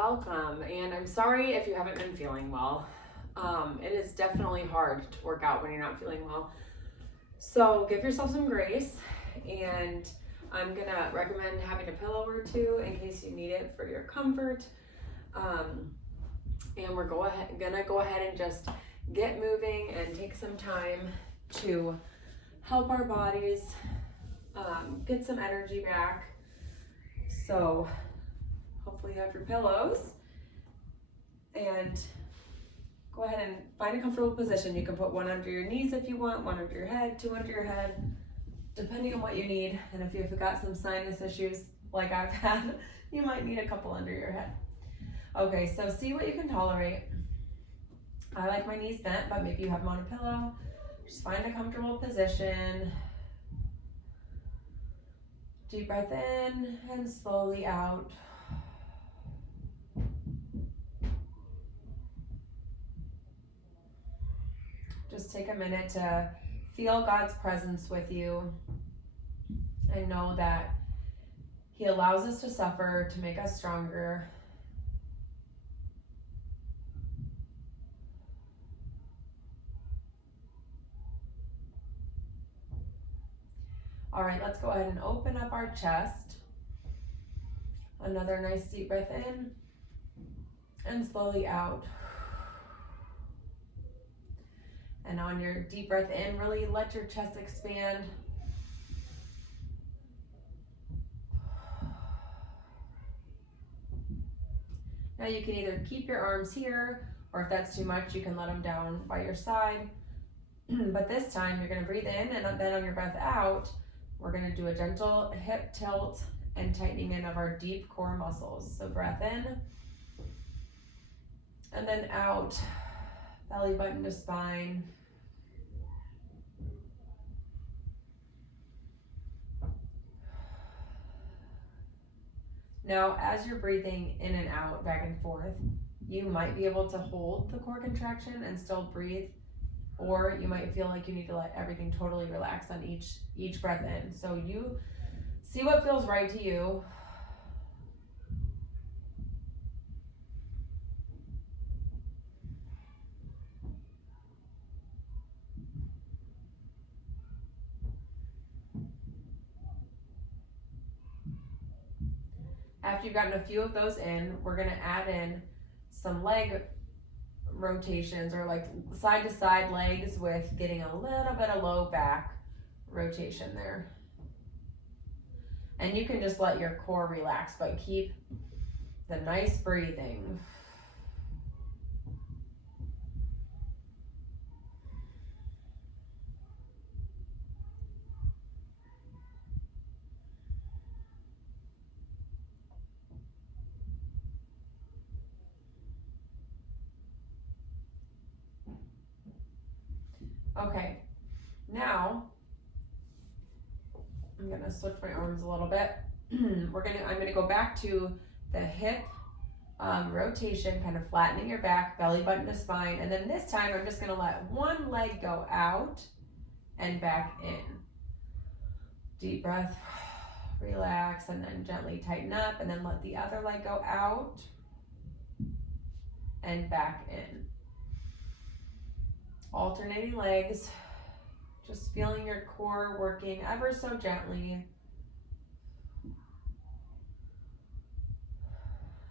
welcome. And I'm sorry if you haven't been feeling well. It is definitely hard to work out when you're not feeling well. So give yourself some grace, and I'm gonna recommend having a pillow or two in case you need it for your comfort. And we're gonna go ahead and just get moving and take some time to help our bodies get some energy back. So hopefully you have your pillows, and go ahead and find a comfortable position. You can put one under your knees if you want, one under your head, two under your head, depending on what you need. And if you've got some sinus issues like I've had, you might need a couple under your head. Okay, so see what you can tolerate. I like my knees bent, but maybe you have them on a pillow. Just find a comfortable position. Deep breath in and slowly out. Just take a minute to feel God's presence with you and know that He allows us to suffer to make us stronger. All right, let's go ahead and open up our chest. Another nice deep breath in and slowly out. And on your deep breath in, really let your chest expand. Now you can either keep your arms here, or if that's too much, you can let them down by your side. But this time you're gonna breathe in, and then on your breath out, we're gonna do a gentle hip tilt and tightening in of our deep core muscles. So breath in, and then out, belly button to spine. Now, as you're breathing in and out, back and forth, you might be able to hold the core contraction and still breathe, or you might feel like you need to let everything totally relax on each breath in. So you see what feels right to you. After you've gotten a few of those in, we're gonna add in some leg rotations, or like side to side legs, with getting a little bit of low back rotation there. And you can just let your core relax, but keep the nice breathing. Okay, now I'm gonna switch my arms a little bit. I'm gonna go back to the hip rotation, kind of flattening your back, belly button to spine, and then this time I'm just gonna let one leg go out and back in. Deep breath, relax, and then gently tighten up, and then let the other leg go out and back in. Alternating legs, just feeling your core working ever so gently.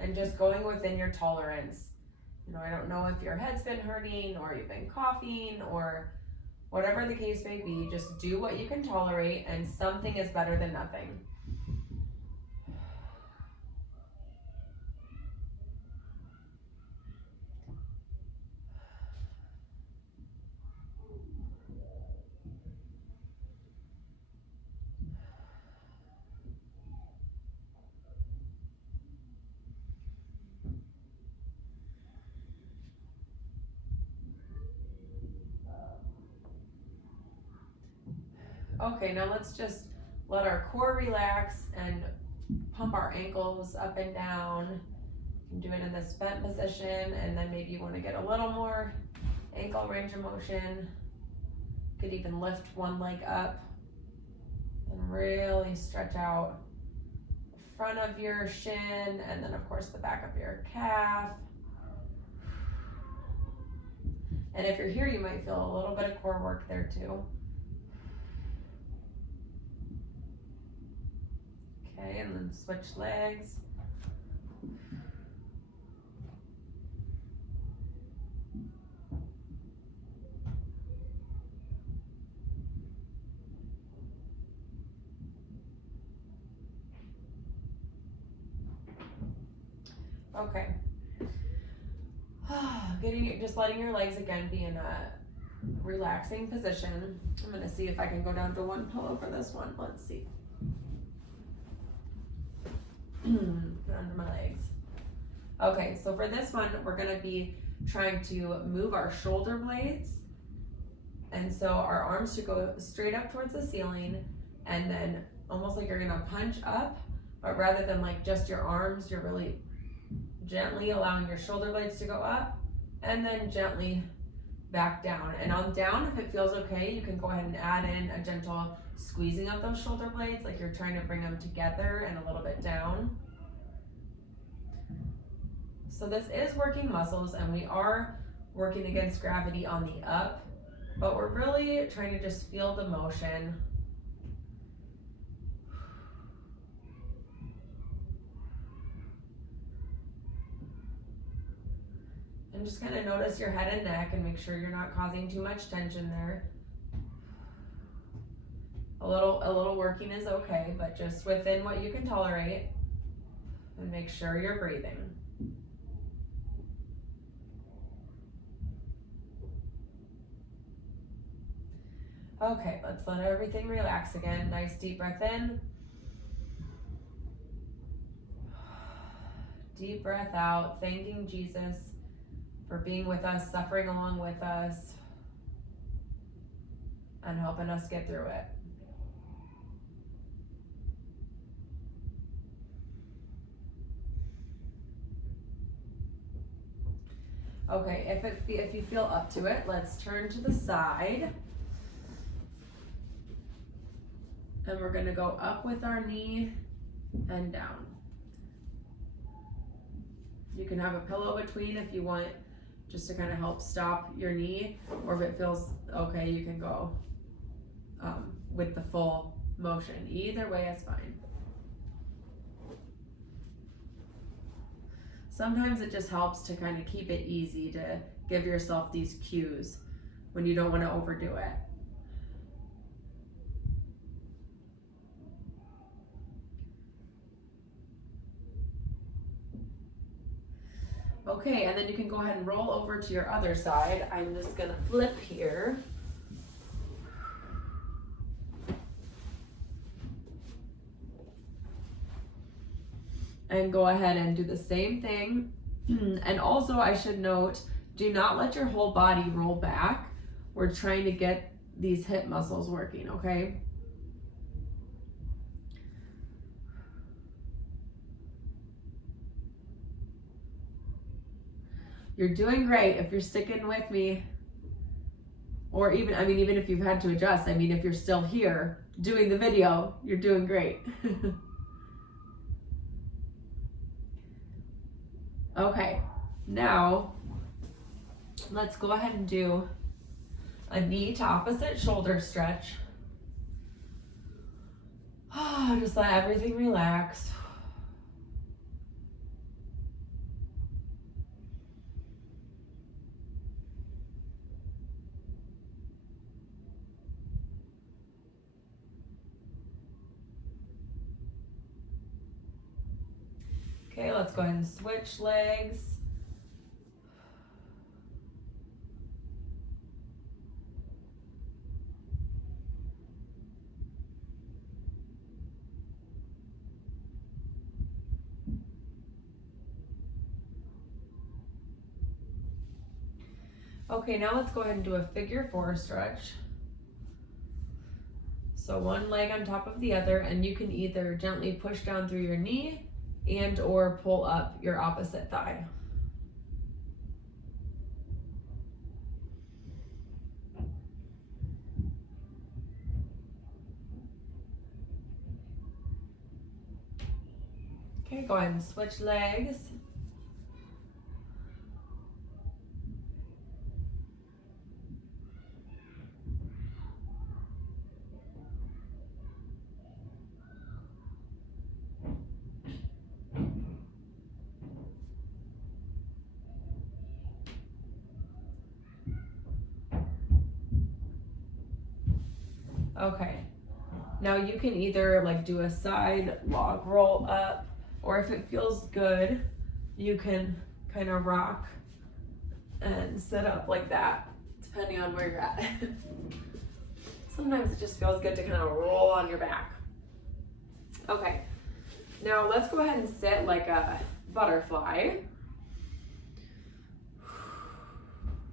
And just going within your tolerance. You know, I don't know if your head's been hurting, or you've been coughing, or whatever the case may be. Just do what you can tolerate, and something is better than nothing. Okay, now let's just let our core relax and pump our ankles up and down. You can do it in this bent position, and then maybe you want to get a little more ankle range of motion. You could even lift one leg up and really stretch out the front of your shin, and then of course the back of your calf. And if you're here, you might feel a little bit of core work there too. Okay, and then switch legs. Okay. Just letting your legs again be in a relaxing position. I'm gonna see if I can go down to one pillow for this one. Let's see. Put under my legs. Okay, so for this one, we're gonna be trying to move our shoulder blades. And so our arms should go straight up towards the ceiling, and then almost like you're gonna punch up, but rather than like just your arms, you're really gently allowing your shoulder blades to go up, and then gently back down. And on down, if it feels okay, you can go ahead and add in a gentle squeezing of those shoulder blades, like you're trying to bring them together and a little bit down. So this is working muscles, and we are working against gravity on the up, but we're really trying to just feel the motion. And just kind of notice your head and neck and make sure you're not causing too much tension there. A little working is okay, but just within what you can tolerate, and make sure you're breathing. Okay, let's let everything relax again. Nice deep breath in. Deep breath out, thanking Jesus for being with us, suffering along with us, and helping us get through it. Okay, if you feel up to it, let's turn to the side. And we're gonna go up with our knee and down. You can have a pillow between if you want, just to kind of help stop your knee, or if it feels okay, you can go with the full motion. Either way is fine. Sometimes it just helps to kind of keep it easy, to give yourself these cues when you don't want to overdo it. Okay, and then you can go ahead and roll over to your other side. I'm just gonna flip here. And go ahead and do the same thing. And also I should note, do not let your whole body roll back. We're trying to get these hip muscles working, okay? You're doing great if you're sticking with me. Or even if you've had to adjust, if you're still here doing the video, you're doing great. Okay, now let's go ahead and do a knee to opposite shoulder stretch. Just let everything relax. Okay, let's go ahead and switch legs. Okay, now let's go ahead and do a figure 4 stretch. So one leg on top of the other, and you can either gently push down through your knee and or pull up your opposite thigh. Okay, go ahead and switch legs. Okay, now you can either like do a side log roll up, or if it feels good, you can kind of rock and sit up like that, depending on where you're at. Sometimes it just feels good to kind of roll on your back. Okay, now let's go ahead and sit like a butterfly.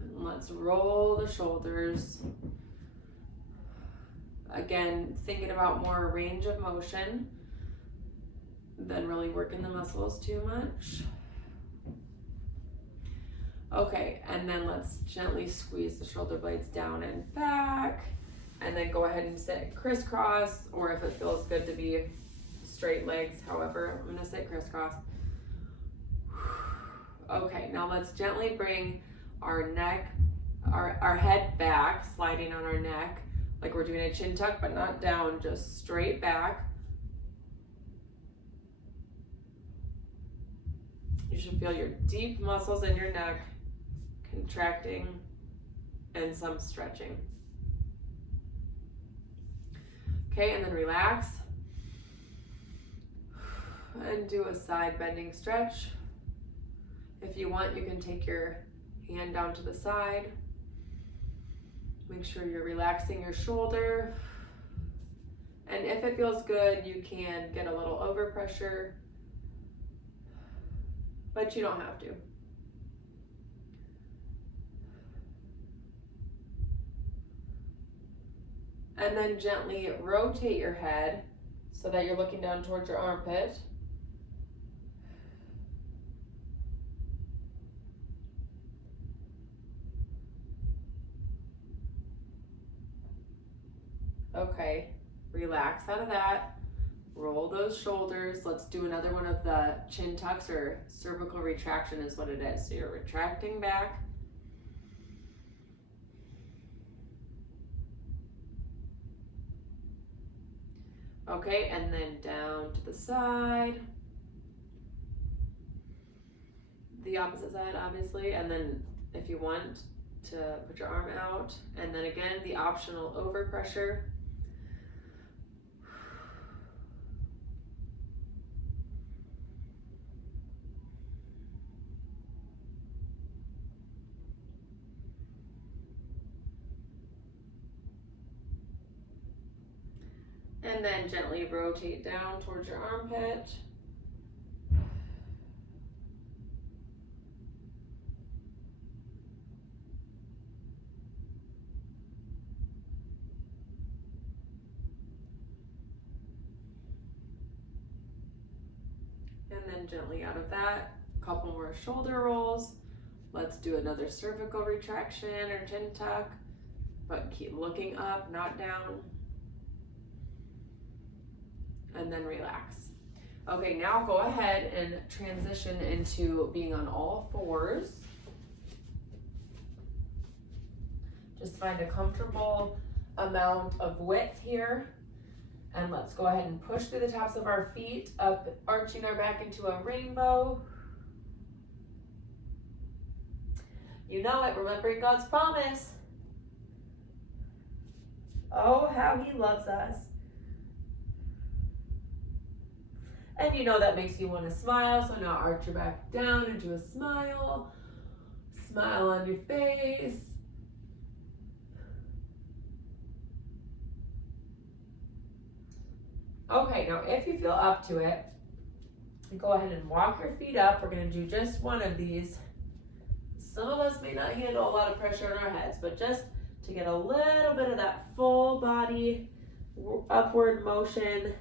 And let's roll the shoulders. Again, thinking about more range of motion than really working the muscles too much. Okay, and then let's gently squeeze the shoulder blades down and back, and then go ahead and sit crisscross, or if it feels good to be straight legs, however, I'm gonna sit crisscross. Okay, now let's gently bring our neck, our head back, sliding on our neck, like we're doing a chin tuck, but not down, just straight back. You should feel your deep muscles in your neck contracting and some stretching. Okay, and then relax. And do a side bending stretch. If you want, you can take your hand down to the side. Make sure you're relaxing your shoulder. And if it feels good, you can get a little overpressure, but you don't have to. And then gently rotate your head so that you're looking down towards your armpit. Okay, relax out of that. Roll those shoulders. Let's do another one of the chin tucks, or cervical retraction is what it is. So you're retracting back. Okay, and then down to the side. The opposite side, obviously. And then if you want to put your arm out. And then again, the optional overpressure. And then gently rotate down towards your armpit. And then gently out of that, a couple more shoulder rolls. Let's do another cervical retraction or chin tuck, but keep looking up, not down. And then relax. Okay, now go ahead and transition into being on all fours. Just find a comfortable amount of width here. And let's go ahead and push through the tops of our feet up, arching our back into a rainbow. You know it, remembering God's promise. Oh, how he loves us. And you know that makes you want to smile, so now arch your back down into a smile. Smile on your face. Okay, now if you feel up to it, go ahead and walk your feet up. We're going to do just one of these. Some of us may not handle a lot of pressure on our heads, but just to get a little bit of that full body upward motion,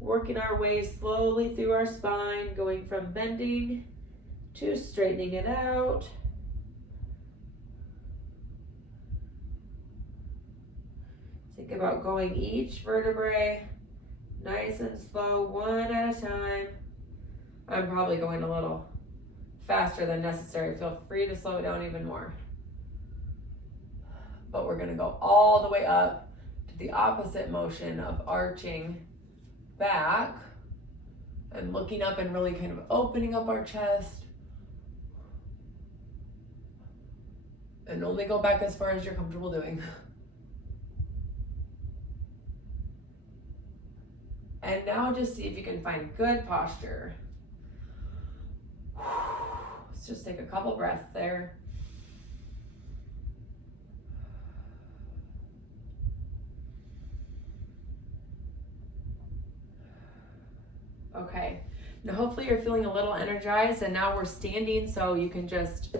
working our way slowly through our spine, going from bending to straightening it out. Think about going each vertebrae nice and slow, one at a time. I'm probably going a little faster than necessary. Feel free to slow it down even more. But we're gonna go all the way up to the opposite motion of arching back and looking up and really kind of opening up our chest. And only go back as far as you're comfortable doing. And now just see if you can find good posture. Let's just take a couple breaths there. Okay, now hopefully you're feeling a little energized, and now we're standing so you can just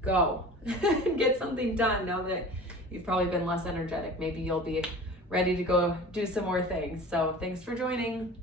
go and get something done now that you've probably been less energetic. Maybe you'll be ready to go do some more things. So thanks for joining.